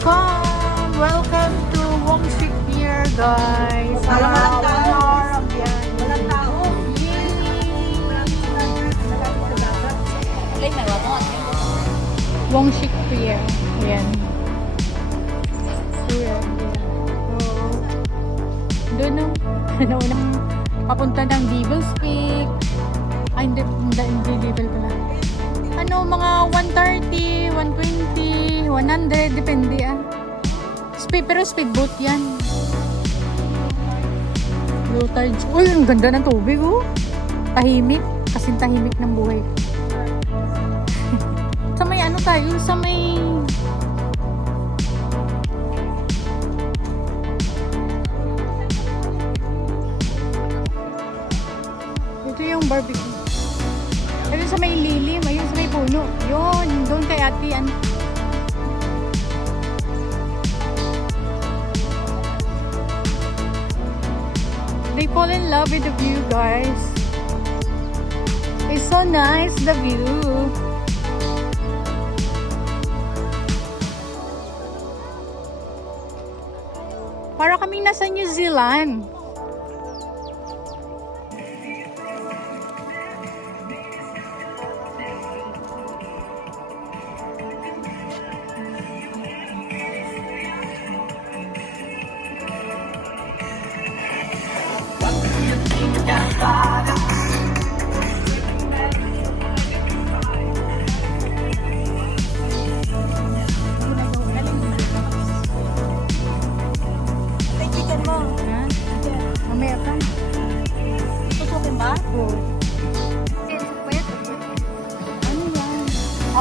Welcome to Wongshik Pier, guys. Walang tao. Walang tao. Wongshik Pier. Ayan. Pier. So, doon unang papunta ng Devil's Peak. Ay, hindi Devil pala. Ano, mga 130, 120, 100, depende pero speedboat yan. Low tide. Uy, ang ganda ng tubig, oh. Tahimik. Kasing tahimik ng buhay. Sa may ano tayo, sa may... Ito yung barbecue. Ito sa may lilim, ayun sa may puno. Yun, doon kay ate. They fall in love with the view, guys. It's so nice, the view. Para kaming nasa New Zealand.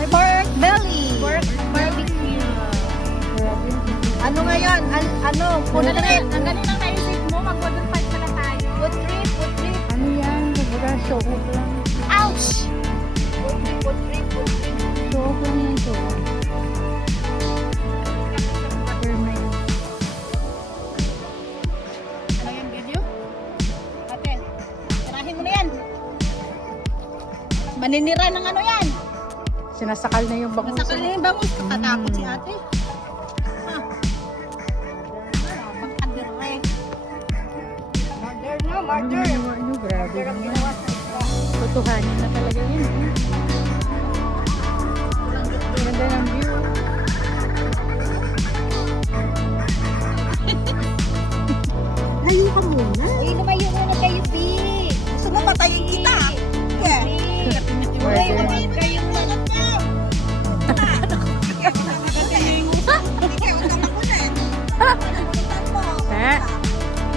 Pork belly. Pork barbecue. Ano ngayon? Ano? Puno na rin. Ang galing ng naisip mo. Mag-water fight pala tayo. Food trip. Ano yan? Kumbaga, show off lang. Ouch! Food trip. Show off lang yan, show off. Ano yung video? Ate, tirahin mo na yan. Maninira ng ano yan. Sinasakal na yung bangus. Nasakal na yung bangus. Katakot si ate. Ano, grabe naman. Tutuhanin na talaga yun. Ganda ng view. Layo ka muna. Uy, lumayo muna kayo, B. Gusto mo patayin kita? Yeah. Uy, kayo muna po.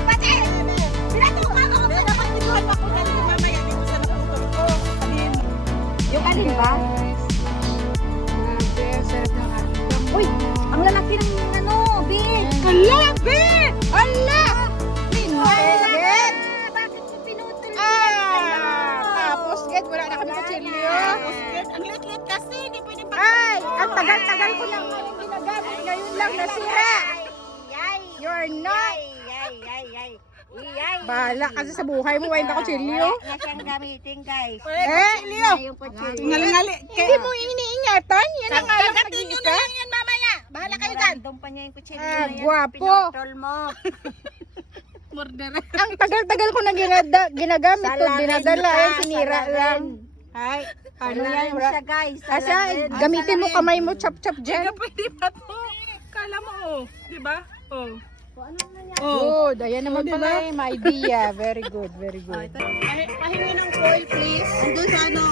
Pati! Pinatukan ako. Dapat tituhan ako na rin mamaya. Dito sa nakutol ko. Yung alin ba? Grabe, sarap ng ating. Uy, ang lalaki ng ano, B. Ala, B! Ala! Pinutol! Bakit mo pinutol? Tapos, Ged, wala na kami kutsilyo. Ang lit-lit kasi, hindi pwede pa. Ay, ang tagal-tagal ko lang ngayon ginagamit. Ngayon lang nasira. You're not. Bahala kasi sa buhay mo, wain ka kutsilyo. Wala siyang gamitin, guys. Kutsilyo. Yung kutsilyo. Ngali-ngali. Hindi mo iniingatan. Yan ang alam Kagatin nyo na nag-iisa. lang yan mamaya. Bahala kayo dyan. Random pa niya yung kutsilyo na yan. Gwapo. Pinutol mo. Ang tagal-tagal ko na ginagamit to. Dinadala. Yan, sinira lang. Ay, ano yan? siya, guys. Asa, gamitin mo kamay mo, chop-chop dyan. Pwede ba to? Kala mo, di ba? Oh. Good. Ayan naman pala eh. My idea. Very good, very good. Pahingi ng foil, please. Andun sa ano,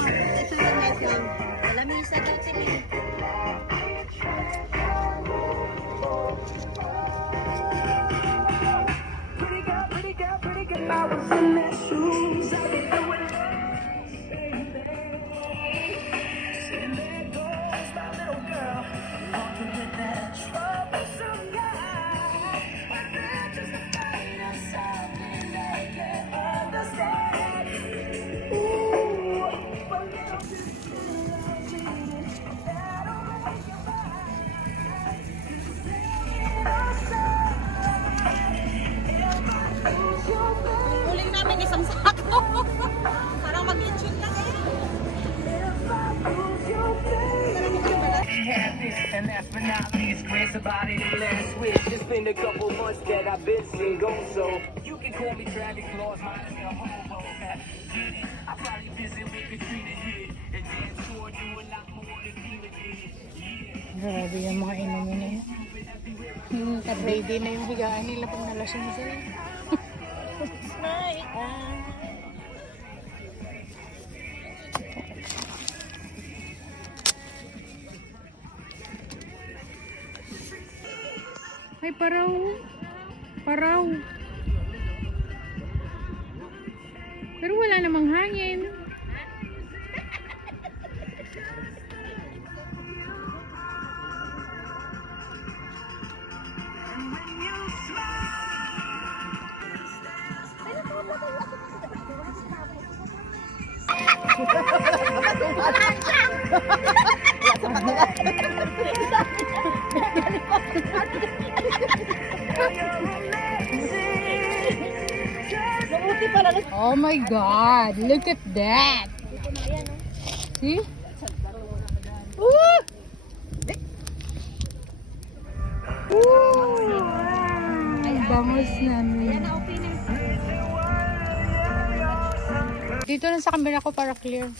sa lamesa. Lamesa dito eh. Huling na That's about it, and last wish. It's been a couple months that I've been single, so you can call me Travis Claus, minus the homo. I probably visit with Katrina here, and dance toward you a lot more than Tina did. Grabe yung mga inumin na yun. Ready na yung higaan nila pag nalasing sila. Ay, paraw. Paraw. Pero wala namang hangin. Oh my God! Look at that! See? Woo! Ay, bangos namin. Dito lang sa camera ko para clear.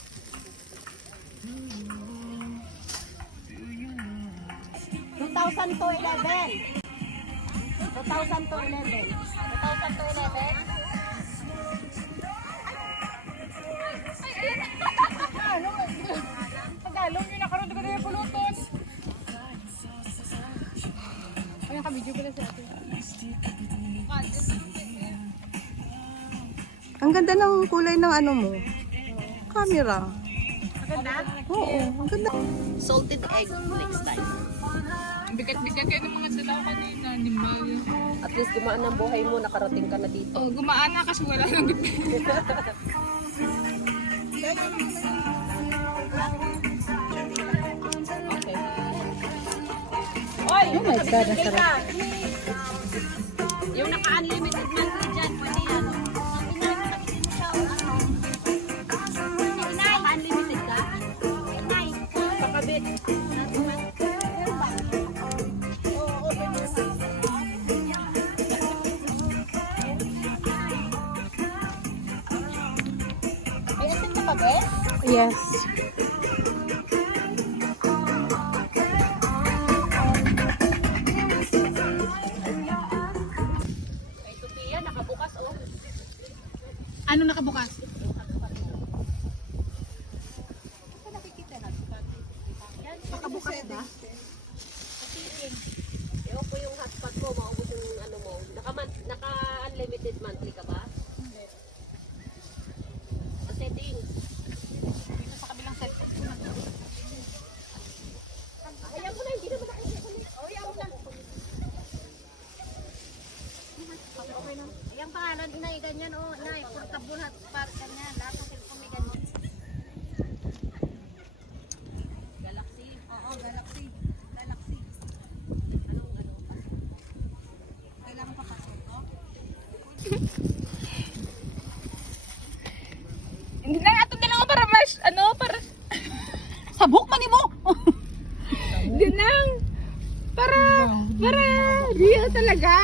Tagalog yun, nakaroon ka na yung pulutos. Ay, naka-video pala sa atin. Ang ganda ng kulay ng ano mo. Camera. Maganda? Oo, ang ganda. Salted egg next time. Bigat-bigat kayo ng mga dalaw kanina, animal. At least gumaan ang buhay mo, nakarating ka na dito. Oh, gumaan na kasi wala nang gitna. Okay. Oh my God, ang sarap. Yung naka-unlimited monthly dyan, pwede yan. Naka-unlimited ka? Pakabit. May asin ka pa, Bes? Yes. Ay, Sophia, nakabukas, oh. Ano nakabukas? Nakabukas ba? Ewan ko yung hotspot mo, maubos yung ano mo. Naka-unlimited monthly ka ba? Hindi. Sa settings. Dito sa kabilang set. Ayan ko na, hindi naman nakikita. Oh, ayan ko na. Okay na. Ayan pangalan, inay, ganyan, oh. Inay, portable hotspot, ganyan. Lahat ng cellphone may ganyan. Galaxy? Oo, Galaxy. Galaxy. Anong ano? Kailangan pa pasok to? Hindi na nga ito dalawa para mas, ano, para... Sabok man mo! Hindi lang. Para real talaga.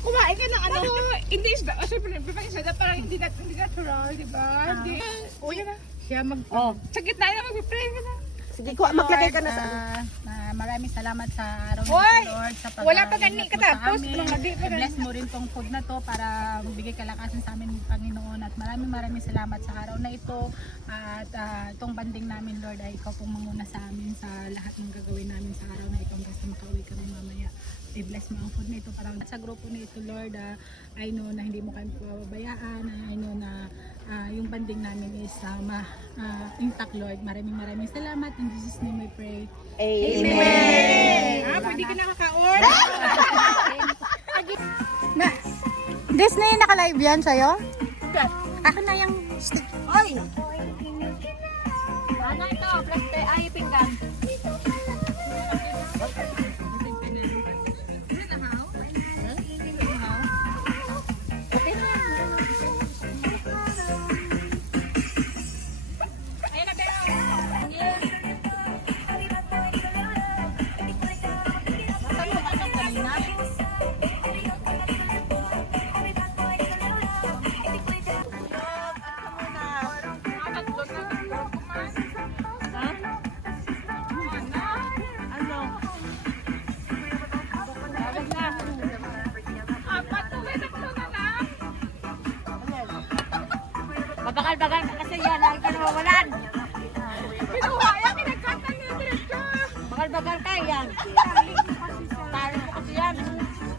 Kumain ka ng ano, hindi isda. O, syempre, pipang isda, parang hindi natural, di ba? Hindi. Uy, na. Siya mag... Oh, Sa gitna na mag-pray ka na. sige ko, maglagay ka na sa ano. Maraming salamat sa araw ng Hoy! Lord sa Wala pa gani katapos, amin. mga di pa rin. I-bless mo rin tong food na to para bigay kalakasan sa amin ng Panginoon at maraming salamat sa araw na ito at itong banding namin Lord ay ikaw pong manguna sa amin sa lahat ng gagawin namin sa araw na ito hanggang sa makauwi kami mamaya. I-bless mo ang food na ito para sa grupo na ito Lord. I know na hindi mo kami pababayaan. I know na yung banding namin is intact Lord. Maraming salamat. In Jesus name we pray. Amen. Pwede ka nakaka-on. Na, Disney naka-live yan sa'yo? Ako na yung stick. Oy! Ano ito? Plastic, ay, pinggan. mawalan. Kinuha yan, kinagkatan niya diretso. Bagal-bagal ka yan. Talo mo kasi yan.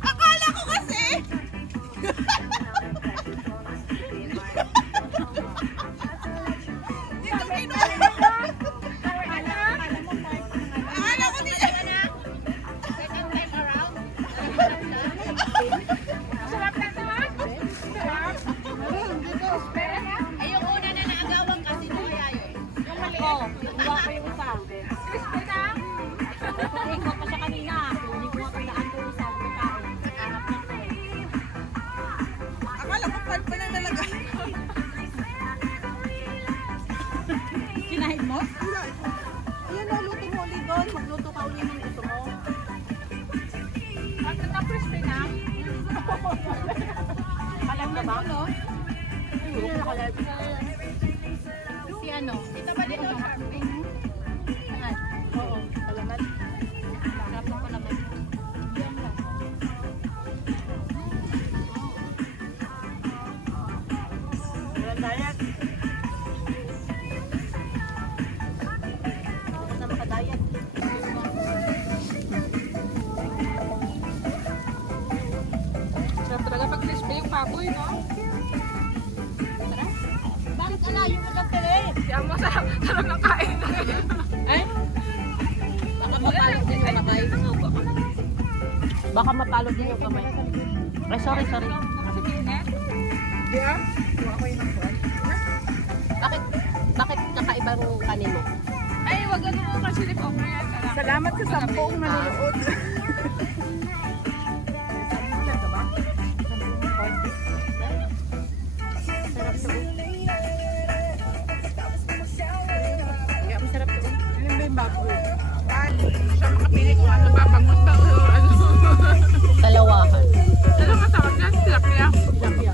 Akala ko kasi. Dito kinuha. Akala ko dito. Sarap na naman. Sarap. Ay, yung una na naagawan kasi no kaya yun. Yung mali. Oo, kuha ko yung isa. Crispy na. Hindi ko pa siya kanina. Hindi ko mapilaan ko isa. Hanap na ko. Akala ko pan pa nang nalagay. Kinahin mo? Ayan o, luto mo ulit doon. Magluto ka ulit ng gusto mo. At na crispy na. Alam na ba? No? Si ano? Ito ba dito? Oo, salamat. Sarap ng palaman. Walang diet. Basta makadayat. Sarap talaga pag crispy yung baboy, no? Bakit alayo mo lang pala eh? Yan mo, sarap ng kain na ngayon. Ay? Baka mapalo din yung kamay. Baka mapalo din yung kamay. Ay, sorry. Kasi binet. Di ah? Kuha ko yun ng buwan. Bakit kakaibang kanin mo? Ay, wag ano mo kasi lip over yan. Salamat sa sampung nanonood. Sarap to. Yeah, masarap to. Ano ba yung baboy? Siya makapili kung ano ba, bangus ba o ano. Dalawahan. Ano nga tawag dyan? Tilapia. Tilapia.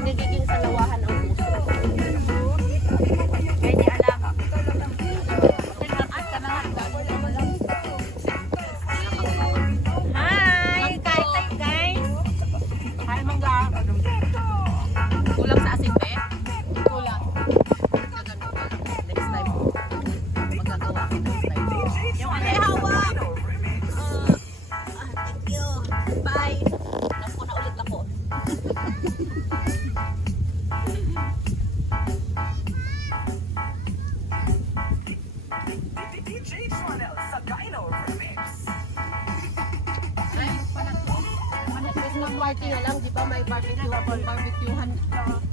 Nagiging salawahan ang puso. Kaya di alam. Hi! Kain tayo guys! Kain mangga. Kulang sa asin be? Kulang. Next time. Magagawa ko next time. Yung ano hawak! Thank you. Bye! Napo na ulit ako. Christmas party na lang, di ba may barbecuehan.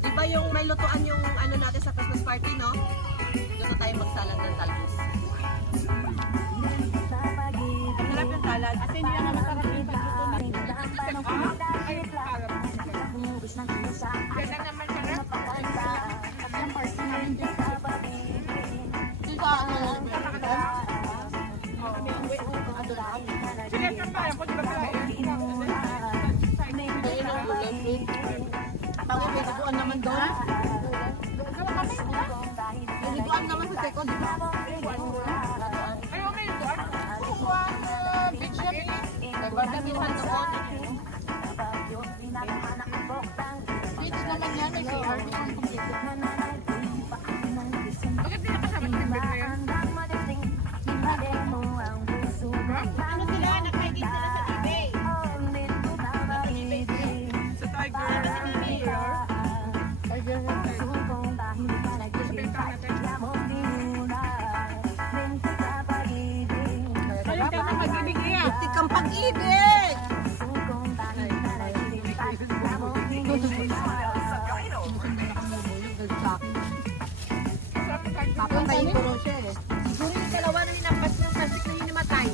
Di ba yung may lutuan yung ano natin sa Christmas party, no? Doon na tayo magsalad ng talbos. Sarap yung salad. Kasi hindi naman masarap yung pagluto na Ay, yan na naman sarap. yung party namin dyan. Dito ano lang. Sige, kampayan ko, di ba kain? Bakit may duguan naman doon? May duguan naman sa Seco, di ba? Ay, okay doon. Kuha sa beach na Nagbargamitan doon. Beach naman yan, may PR. Hindi naman completed. Bakit di nakasama si Timber na yan? Ano sila? Nakaigit sila sa eBay. Sa Tiger. Ayun ka na mag-ibig niya. Buti kang pag-ibig! Tapos kayo puro siya eh. Siguro yung dalawa na hinampas ng plastic na hinimatay.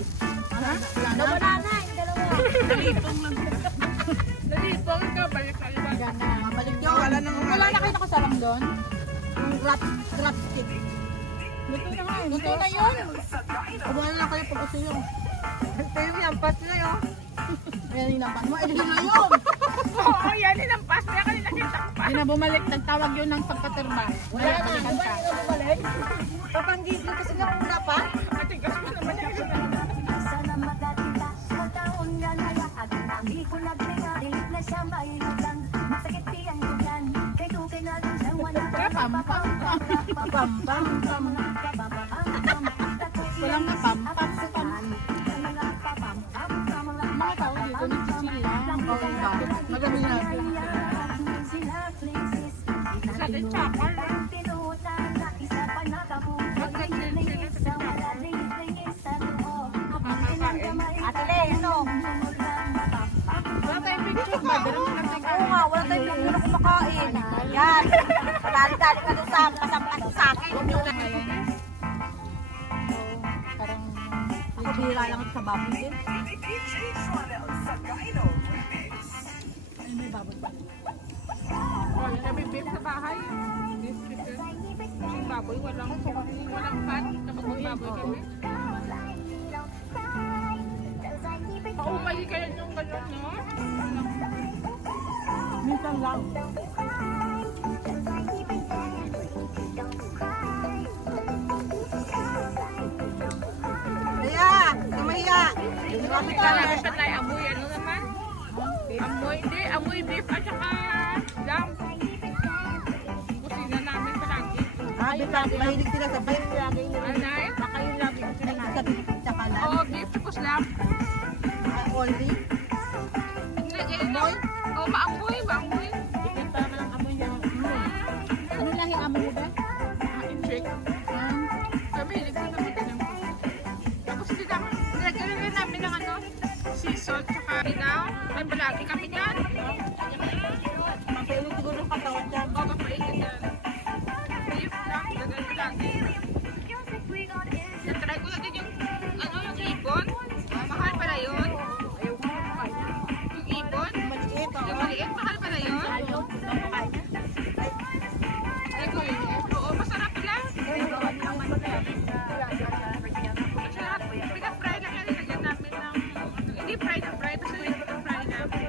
Nawala na yung dalawa. Nalipong lang. Nalipong ka, balik tayo ba? Mabalik nyo. Wala nang Wala na kayo nakasalang doon? Yung grab stick. Luto na nga. Luto na yun. Kumuha na lang kayo pag gusto nyo. Ito yung hinampas na yun. Ayan yung hinampas mo. Ito na yun. Oo, yan, inampas niya. Kanina kita ko pa. Hindi na bumalik. Nagtawag yun ng pagpaterba. Wala na. Diba hindi na bumalik? Papanggit ko kasi nga una pa. Matigas mo naman yan. Masakit tiyan ko yan, kay tukay na rin siyang wala. pam pam pam. Pam, pam, pam. Walang pam pam pam. Mga tao dito nagsichill lang. Oo ba? Madami na. Sa atin, tsaka. Ate Le, ano? Wala tayong picture ba? Dalang lang tayo. Oo nga, wala tayong pagkulang kumakain. Yan. Dali-dali ka doon sa pasampas sa akin. Parang Nakabira lang ako sa baboy din. ano may babad ba? Wala kami beef sa bahay. Beef chicken. Yung baboy, walang fat. Kapag may baboy kami. Paumay kayo yung gano'n, no? Minsan lang. Kaya, kamahiya. Kapit ka namin pa tayo amoy, ano naman? Amoy, hindi. Amoy beef at saka lamb. Kusina namin palagi. Mahilig sila sa beef. Anay? Baka yung lagi ko sila sa beef tsaka lang. Oo, beef tapos lamb. Only. Amoy? Oo, maamoy, maamoy. Ano lang yung amo mo ba? Check. Kami, hilig ko naman din. Tapos nilagyan rin namin ng ano, sea salt, tsaka inaw. Ay, palagi kami dyan. Mapainit siguro yung katawan dyan. Oo, kapainit yan. Beef lang, dagan palagi. Natry ko na din yung, ano, yung ibon. Mahal pala yun. Yung ibon. Maliit, Yung maliit, mahal pala yun. Ay, oo, masarap pala. Masarap. Pinag-fry lang yan, nilagyan namin ng, hindi fry na fry, basta yung pinag-fry namin.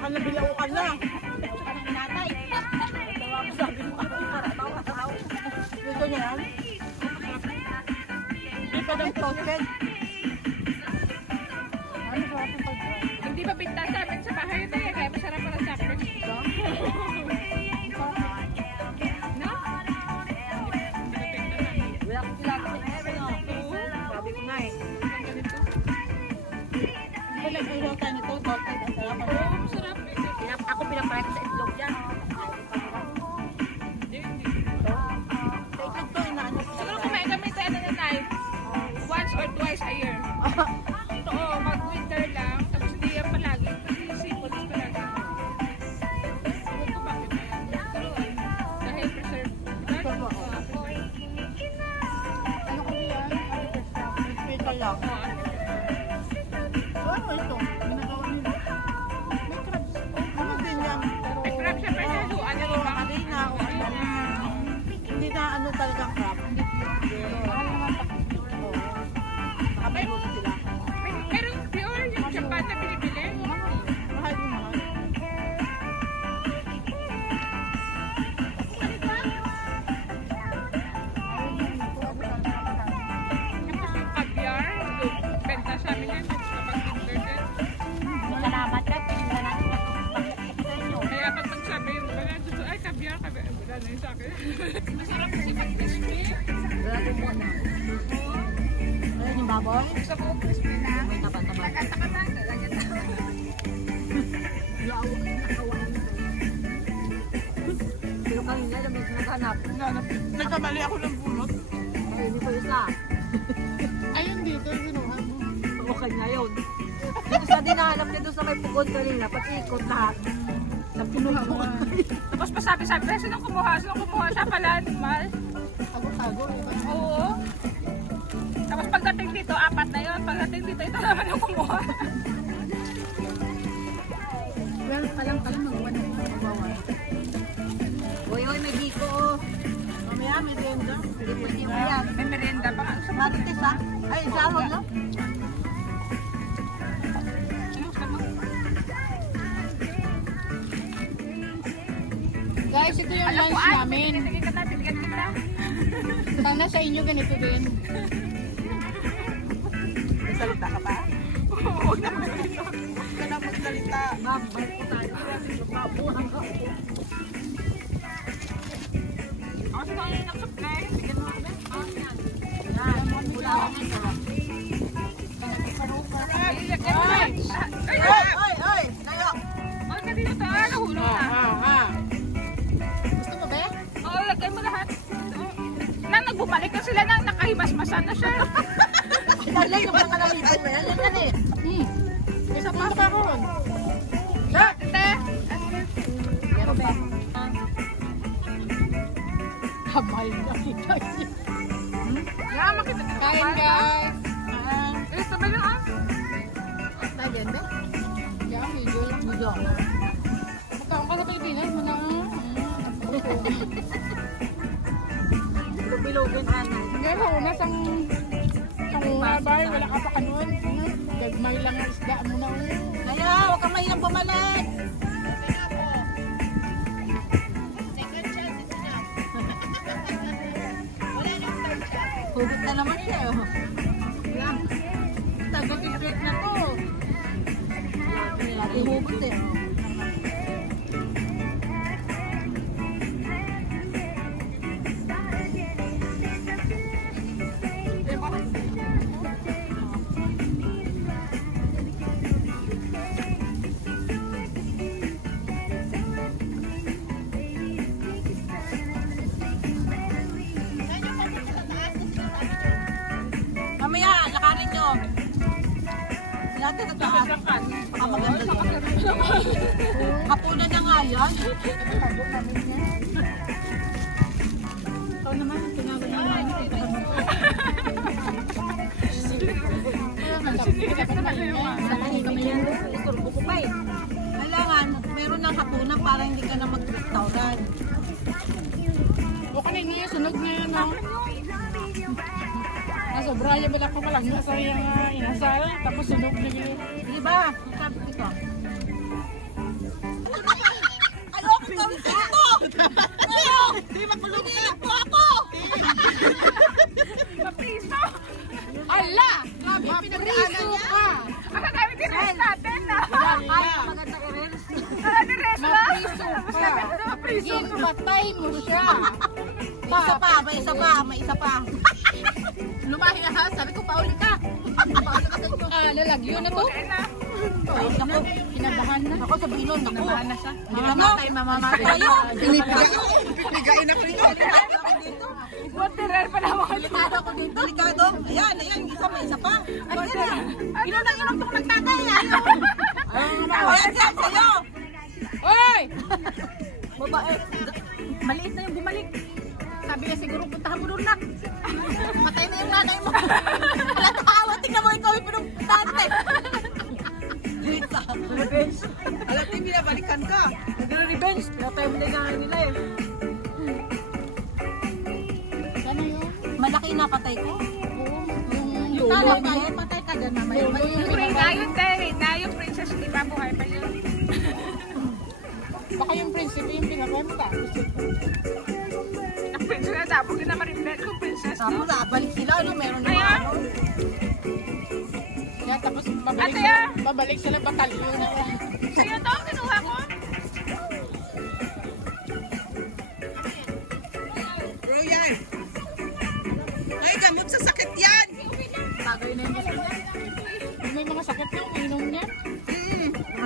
Ano, bilaukan na. Natay. Sabi mo ako, tawa. Gusto niya yan? Hindi pa ng toasted. Hindi pa pinta sa amin sa bahay na yan, kaya masarap para sa akin. No? Wala akong kilala sa Evan, no? Sabi ko nga eh. Hindi ba nag-ilaw tayo nito? Toasted ang sarap. Oo, masarap. Ako pinapayat sa itlog dyan. Sa itlog to, inaano ko. Siguro kumain kami sa ano na tayo, once or twice a year. Oo, mag-winter lang, tapos hindi yan palagi, kasi seafood is palagi. Ewan ko bakit na yan. Pero dahil preserved. Ano kami yan? Special lang. Ano ito? Ginagawa nila. May crabs. Ano din yan? May crab siya, pero haluan na iba. Kanina o ano. Hindi na ano talagang crab. Nakabigot sila. Pero pure yung Japan na binibili. Mahal yung mahal. Tapos yung caviar, benta sa amin yan kapag winter din. Salamat ka. Tingnan natin sa inyo. Kaya pag magsabi yung wala, gusto, ay caviar, wala na yun sa akin. Masarap kasi pag crispy. Grabe mo na. Ayan yung baboy. Gusto ko crispy na. May taba-taba. Takat-takat na, lagyan na. Pero kanina namin naghanap. Nagkamali ako ng bunot. Ay, hindi pa isa. Ayun dito, sinuha mo. Oo, kanya yun. Dito sa dinahanap niya doon sa may pugon kanina, pati ikot lahat. Sa pinuha mo. Tapos pasabi-sabi, sinong kumuha? Sinong kumuha? Siya pala, mal. Tago-tago. Diba? Oo. Tapos pagdating dito, 4 na yun. Pagdating dito, ito naman yung kumuha. Palang magbuwan ng magbawan. Uy, may biko oh. Mamaya, may merienda. Pwede mo yan. May merienda pa. Marites ha? Ay, sarong no? Guys, ito yung Alam ko, lunch ay, namin. tigil ka na, tigil kita. Sana sa inyo ganito din. May salita ka pa? Huwag ka na magsalita. Babay ko tayo. Babuhan ka. Ako sa kanya nag-supply. Tigil mo kami. Yan, wala ka na sarap. Oy! Tayo! Ay, kanino to? Nahulog na. Gusto mo ba? Oo, lagay mo lahat. Nang nagbumalik na sila nang nakahimas-masan na siya. Dahil yung mga nalito mo yan, yan eh. Isa pa ka ron. Siya, te. Pero ba? Habal na kita. Yeah, makita kita. Kain guys. Eh, sabay lang ah. Lagyan ba? Yeah, medyo. Medyo. Magkaon ka sa Pilipinas mo na. Bilogin ana. Ngayon ho, nasang una ba? Wala ka pa kanon. Gagmay lang ang isda mo na. Kaya, huwag kang mahirang bumalik. Hugot na naman yun eh. Yan. Taga-secret na to. Lagi hugot eh. Mamaya, lakarin nyo. Natin sa taas. Baka maganda doon. Hapunan na nga yan. Ikaw naman, tinawag naman. Kailangan, meron ng hapunan para hindi ka na mag-restaurant. O kanina niya, sunog na yun. Nasobra yung balak ko palang nasa yung inasal. Tapos sunog na yun. Di ba? Sabi ko ito. Ano ako gawin sa ito? Di makulong po ako! Mapiso. Ala! Grabe, pinagdaanan niya. Ang kami din natin na. Ay, maganda ka rin. Nare-rest lang. Mapriso ka. Ginbatay mo siya. May isa pa, may isa pa, may isa pa. Lumahi ha, sabi ko pauli ka. Pauli ka sa inyo. Lalagyo na to. Ay, naku. Kinabahan na. Ako sabihin nun, naku. Kinabahan na siya. Mamamatay, mamamatay. Kayo. Pinigain na kayo. Delikado ako dito. Waterer pa naman. Delikado ako dito. Delikado. Ayan, ayan, isa may isa pa. Ayan na. Inom na inom itong nagtatay. Ayan yan, sa'yo. Oy! Babae. Maliit na yung bumalik. Sabi niya siguro puntahan mo doon na. Matay na yung nanay mo. Alam, nakawa. Tingnan mo ikaw yung pinagputante. Revenge. Alam niyo, binabalikan ka. Nagre-revenge. Pinatay mo na yung nanay nila eh. Sana yun? Malaki na patay ko. Yung Nanay tayo, patay ka dyan mamaya. Yung na yung princess, di ba buhay pa yun? Baka yung prinsipe yung pinakwenta. Ang princess na dapat yun na ma-reflect kung princess. Tapos balik sila, ano, meron na Ayan. ano. Yan, tapos Ate, ah! babalik sila batalyon na. Sa'yo to, kinuha ko. Royal. Ay, gamot sa sakit yan. Tagay na yung gusto niya. May mga sakit yung inom niya.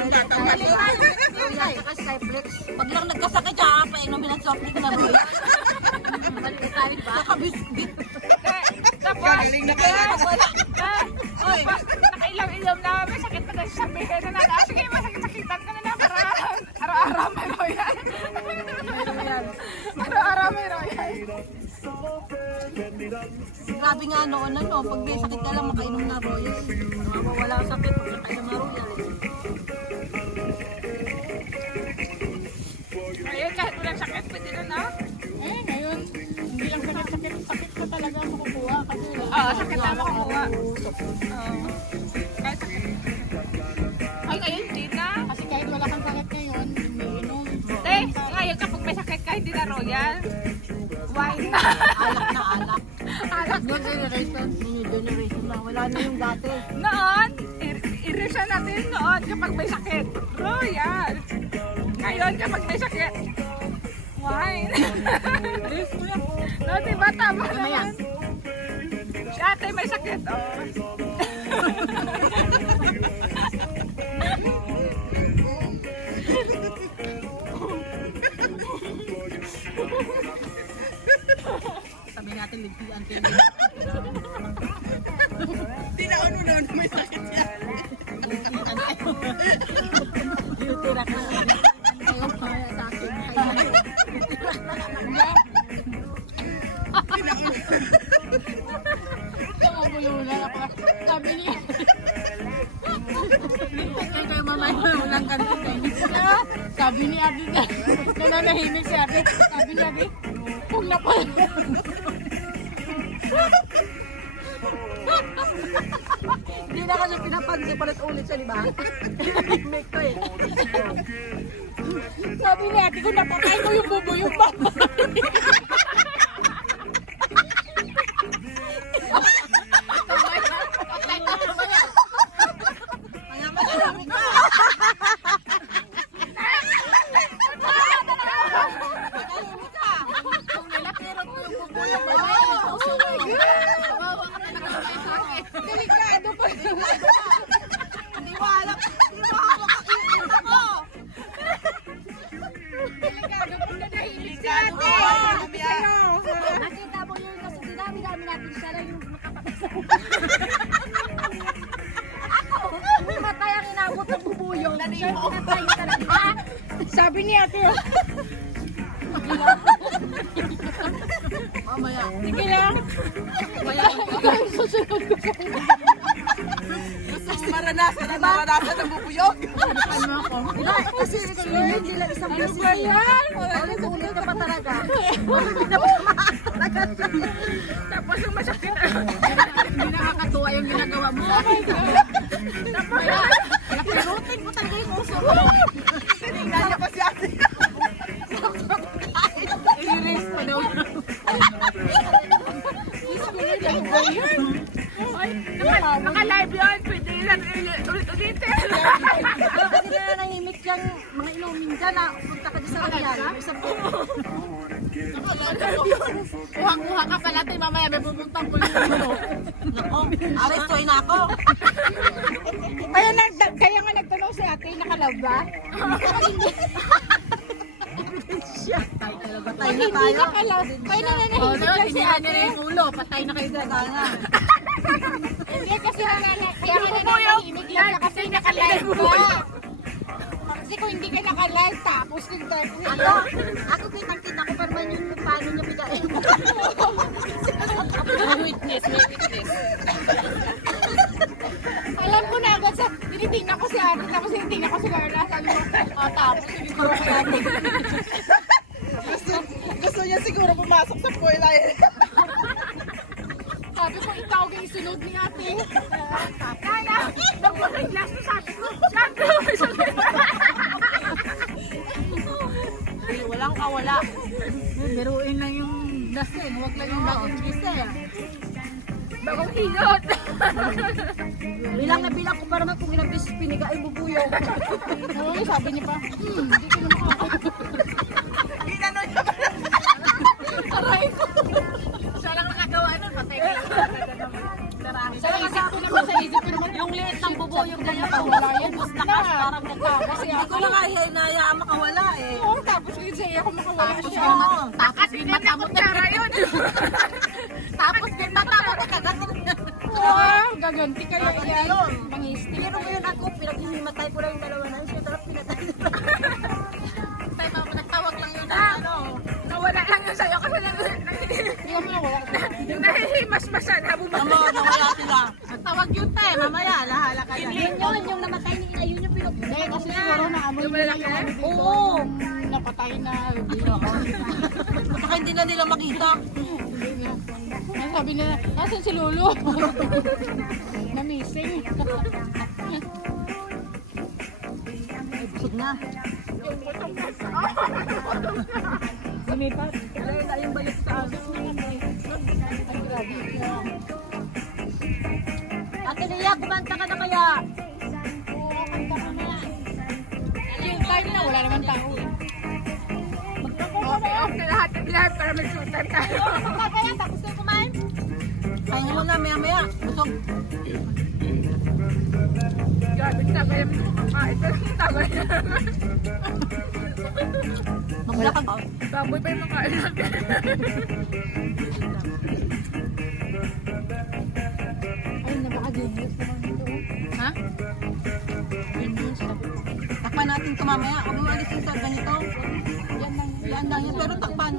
Tatanggal ko. Pag lang nagkasakit siya, painumin ang soft drink na rin. Balik tayo ba? Nakabisbit. Tapos, Galing na kayo. Oy, nakailang-ilang na may sakit na tayo sabihin na nala. Sige, masakit-sakitan ka na na para araw-araw may royal. Araw-araw may royal. grabe nga noon ano, pag may sakit ka lang makainom na royal. Mawawala ang sakit pag nakainom na royal. sakit, pwede na na. Eh, ngayon, hindi lang sakit ka talaga ang makukuha. Kasi Oo, sakit na makukuha. Oo. Kahit sakit. Ay, ngayon hindi na. Kasi kahit wala kang sakit ngayon, umiinom. Te, ngayon kapag may sakit ka, hindi na royal. Wine na. Alak na alak. Alak. New generation na. Wala na yung dati. Noon, i-reason natin noon kapag may sakit. Royal. Ngayon kapag may sakit, wine. No, diba? Tama naman. Si ate may sakit, oh. Sabi natin, ligtian kayo. Tinaon mo doon, may sakit siya. Tira ka na. Ayaw kaya sa akin. Nakabulunan ako. Sabi niya, Kaya kayo mamaya, walang ganito kayo. sabi ni ate na, nananahimik si ate. Sabi ni ate, kung napala. Hindi na kasi pinapansin ulit siya, di ba? Pinahimik ko eh. Sabi ni ate, kung napatay ko yung bubuyog pa. Delikado pa. Hindi mo alam. Hindi mo hawak ang iinta mo. Delikado pa na nahimik si Delikado ate. pa. Nakita mo yun kasi dinami-dami natin siya lang yung nakapatay. Ako, matay ang inabot ng bubuyong. Siya yung pinatay niya talaga. Sabi ni ate, Mamaya. sige lang. Ikaw yung susunod ko sa Maranasan ng bubuyog. ano ako. Kasi hindi lang isang Ano beses. ba yan? Ulit ka pa talaga. Tapos yung masakit. Hindi nakakatuwa yung ginagawa mo. Napirutin mo talaga yung uso mo. Tingnan niya pa si ate. I-erase pa daw. Naka-live yun. Pwede lang ulitin. Kasi nananahimik yung mga inumin dyan na punta ka dyan sa Royal. Isang Kuhang-kuha ka pa natin, mamaya may pupuntang pulis mo. Nako, arestoy na ako. Kaya nga nagtanong si ate, nakalaw ba? Patay talaga Pag tayo na hindi tayo. nakalaw, kaya Oh, nananahimik no, lang si tinihan niya ate. na yung ulo. Patay na kayo sa nga. Hindi kasi kaya nga nananahimik lang siya kasi nakalive ka. Kasi kung hindi ka nakalive, tapos yung time. Ako kitang-kita ko pa naman yung kung paano niya bigayin. May witness. Alam ko na agad sa, tinitingnan ko si ate, tapos tinitingnan ko si Carla, sabi ko, tapos hindi ko kay ate. Gusto niya siguro pumasok sa spoiler. Sabi ko, ikaw ang isunod ni ate. Kaya, nagpapaglas na sabi ko. Walang kawala. Biruin lang yung lasing. Huwag lang yung bagong gising. Bagong hilot. Bilang na bilang ko pa naman kung ilang beses piniga ay bubuyong. Oo, sabi niya pa, hindi ko naman ako. Inano niya pa. Aray ko. Siya lang nakagawa nun. Patay ka lang. Sa isip ko naman, sa isip ko naman, Yung liit ng bubuyog na yan. wala yan. Basta na. Parang nagkabas. Kasi Hindi ako, ko lang kaya inayaan makawala eh. oo, tapos yun sa'yo ako makawala Tapos siya. yung tapos din mata mo Tara yun. Tapos din mata mo na kagatin. Oo, gaganti kaya Tapos yan. yun. Mangisting. Pero ngayon ako, pinaghihimatay ko lang yung dalawa na siya. Tapos pinatay na. Tayo mga nagtawag lang yun. Ano? Nawala lang yun sa'yo kasi Hindi mo na wala. nahihimas pa siya. Nawala sila. Nagtawag yun te. Mamaya, lahala ka yan. Yun, yung namatay ni Ina, yun yung Hindi, kasi siguro naamoy Yung nila malaki? yung ano dito. Oo. Napatay na. Hindi ako. na nila makita. Ang sabi nila, asan si Lolo? Na-missing. Ay, busog na. Lumipat. Wala tayong balik sa Ate Lea, kumanta ka na kaya? Yung time na, wala naman tao. Lahat para magsutan tayo. Kaya tapos kayo kumain? Kain muna, maya-maya. Busog. Grabe, tagal naman ito kumakain. Pero tagal na. Maglakad. Baboy pa yung makain natin. Ay, napaka-genius naman ito. Ha? Genius. Takpan natin ito mamaya. Huwag mo alisin sa ganito. Yan lang yan. Pero takpan.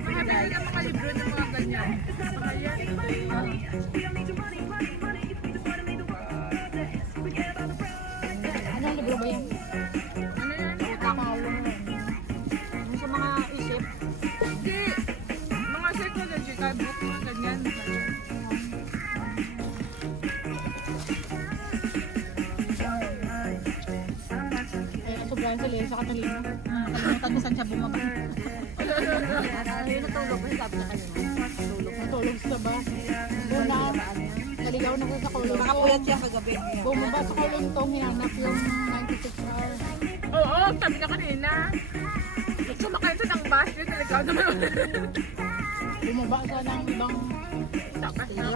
Mga na mga libro ng mga ganyan. Mga yan. Anong libro ba yan? Yung sa mga isip. Hindi. Mga psychological book, mga ganyan. Ay, sobrang sila sa Catalina. Kalimutan ko saan siya bumaba. Ayun, natulog. May sabi na kayo. Natulog sa ba? Una, naligaw na ko sa kulong. Nakapuyat siya kagabi. Bumaba sa kulong to, hinanap yung 96 hour. Oo, sabi na kanina. Sumakay ito ng bus, yun nalikaw naman. Bumaba sa ng ibang Tapas na.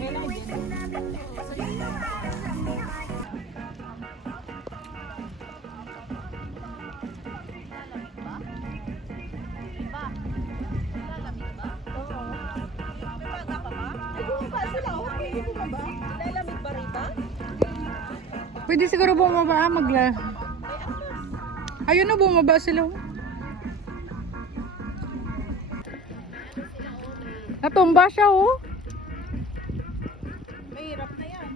may live din. Pwede siguro bumaba, ayun na, bumaba sila. Natumba siya, oh. Mahirap na yan.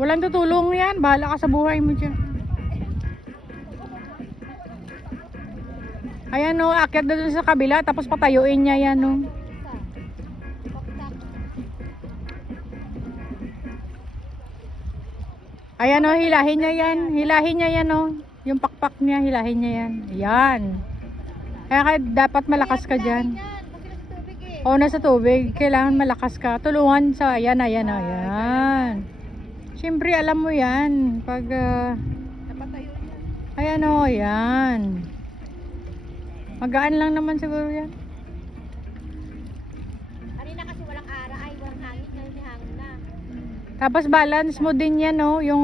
Walang tutulong yan. Bahala ka sa buhay mo dyan. Ayan, oh. Akyat na dun sa kabila. Tapos patayuin niya yan, oh. Ayan, oh. Hilahin niya yan. Hilahin niya yan, oh. Yung pakpak niya, hilahin niya yan. Ayan. Kaya dapat malakas ka dyan. Oo, nasa tubig. Kailangan malakas ka. Tulungan sa, ayan, ayan, ayan. Siyempre, alam mo yan. Pag, ayan, o, ayan. Magaan lang naman siguro yan. Kanina kasi walang ara, ay walang hangin, ngayon may hangin na. Tapos balance mo din yan, o. Yung,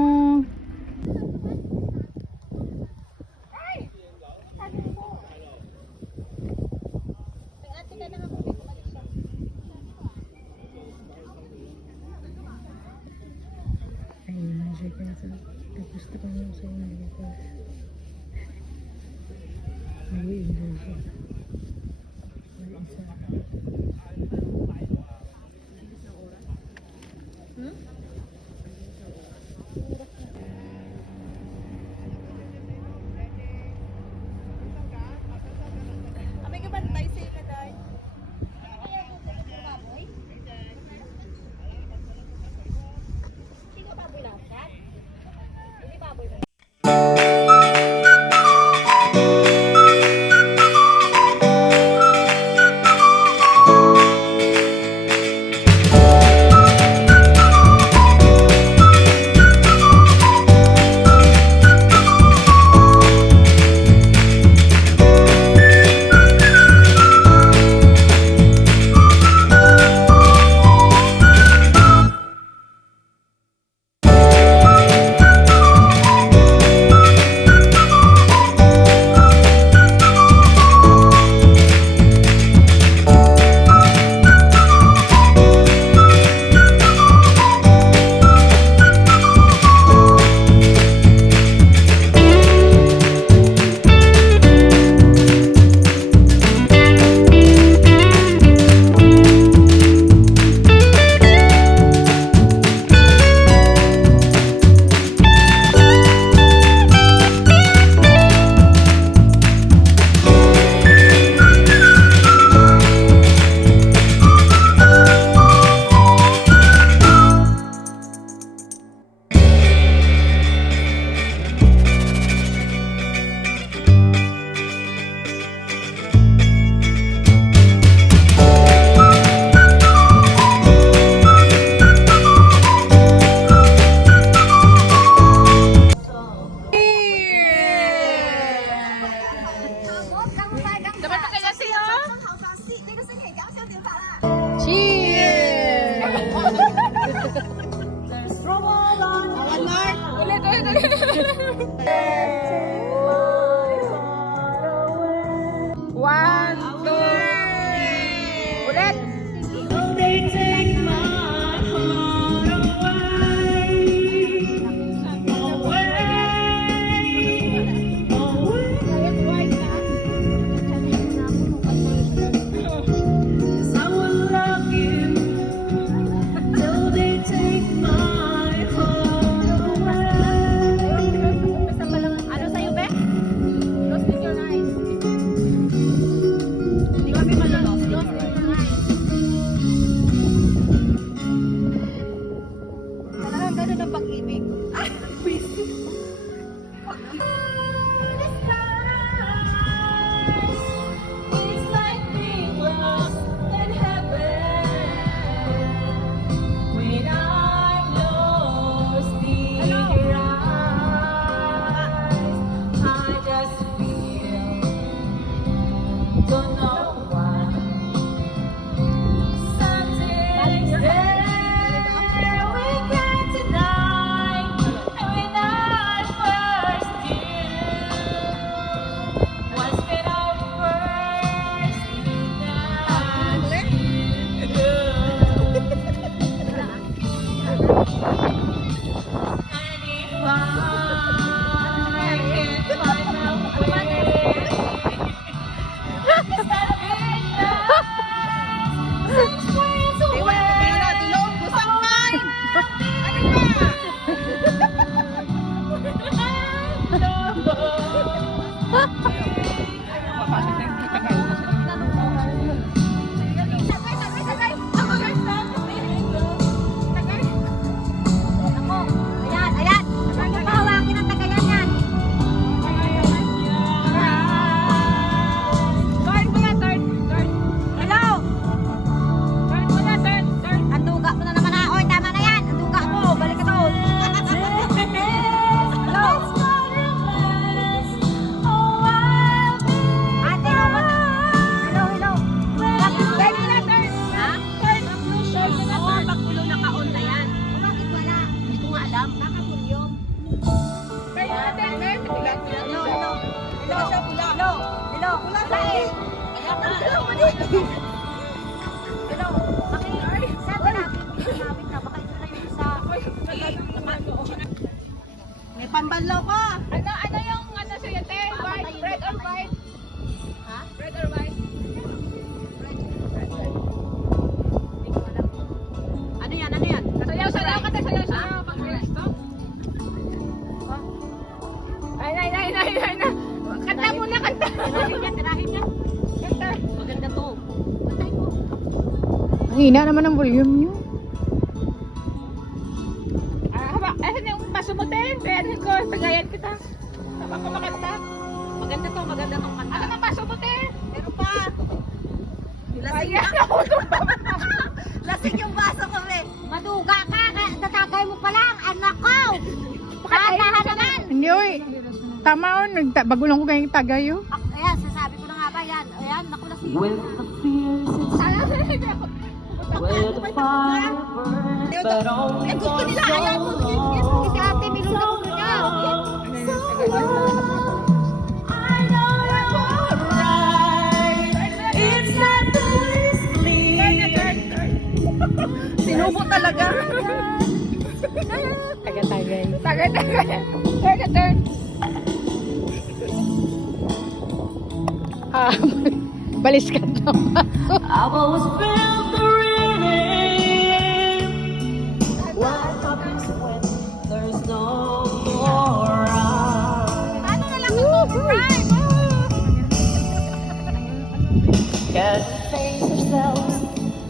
Ako, ayan, ayan. Huwag niyo pahawakin ang tagayan yan. Turn mo na, turn. Turn. Hello! Turn mo na, turn. Turn. Ang duga mo na naman ha. Oy, tama na yan. Ang duga mo. Balik ka doon. Hello? Ate, hello ba? Hello, hello. Turn mo na, turn. Ha? Turn. Turn mo na, Oo, turn. pagpulo naka-on na yan. Bakit wala? Hindi ko nga alam. Nakapulyom. Turn mo na, turn. Turn. Hello, hello. Hello, hello. Hello. Wala eh. Ayan na. Hello, hello. Saan ba natin ginamit na? Baka ito na yung isa. May pambanlaw ka. Ano yung ano sa'yo, te? White, red or white? Ha? Red or white? Ano yan? Ano yan? Sayaw ka, te. Sayaw. Pag stop. Ay. Kanta muna, kanta. Tirahin niya. Kanta. Maganda to. Patay mo. Ang hina naman ang volume niyo. Haba. Asan yung paso mo, te? Reanin ko. Tagayan kita. Haba ko makanta. Maganda to kanta. Asan ang paso mo, te? Meron pa. Lasing Ayan. Lasing yung baso ko, eh. Maduga ka. Tatagay mo pa lang. Anak ko. Katahan naman. Hindi, oy. Tama, bago lang ko kayong tagayo. Ayan, sasabi ko na nga ba yan. Ayan, naku lasing. When the fears where the fire burns, but only Gusto for nila, so ayan mo. long. Si ate, milong na gusto niya. I know you're right. It's not this clear. Sinubo talaga. Taga-tagay. Tagay. Turn. Ah, balis ka naman. I've always felt the rain. What happens when there's no more rain? Ano na lang ang right? Can't face ourselves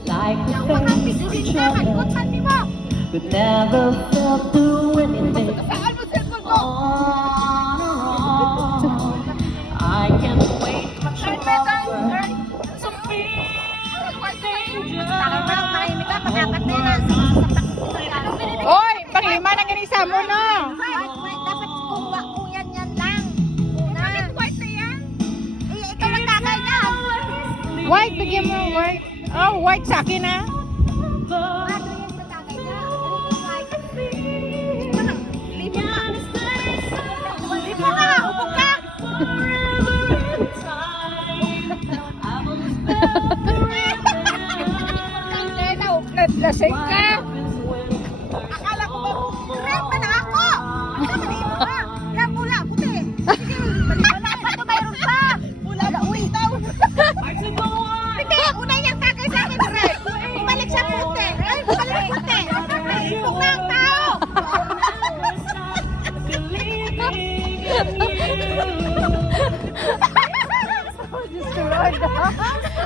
like we Ang face pigilin each ka, other. halikot pati mo. But never felt do anything Saan mo cellphone ko? on our own. I can't wait much longer to feel danger. Takay pa lang mahimik ka, pagkakat na yan. Oy, panglima na ganisa mo, no? Dapat kung yan lang. Una. White na yan. Ikaw ang takay na. White, bigyan mo white. Oh, white sa akin, ah. Ano yung sa takay na? Lipo ka, upo ka. Lasing ka. Akala ko ba, red pa na ako. Ano ka na iba ka? Yan, pula, puti. Sige, balik mo na. Ano mayroon pa? Pula, uy. Hindi, una yung takay sa akin, red. Bumalik sa puti. Ay, bumalik sa puti. Ipok na ang tao.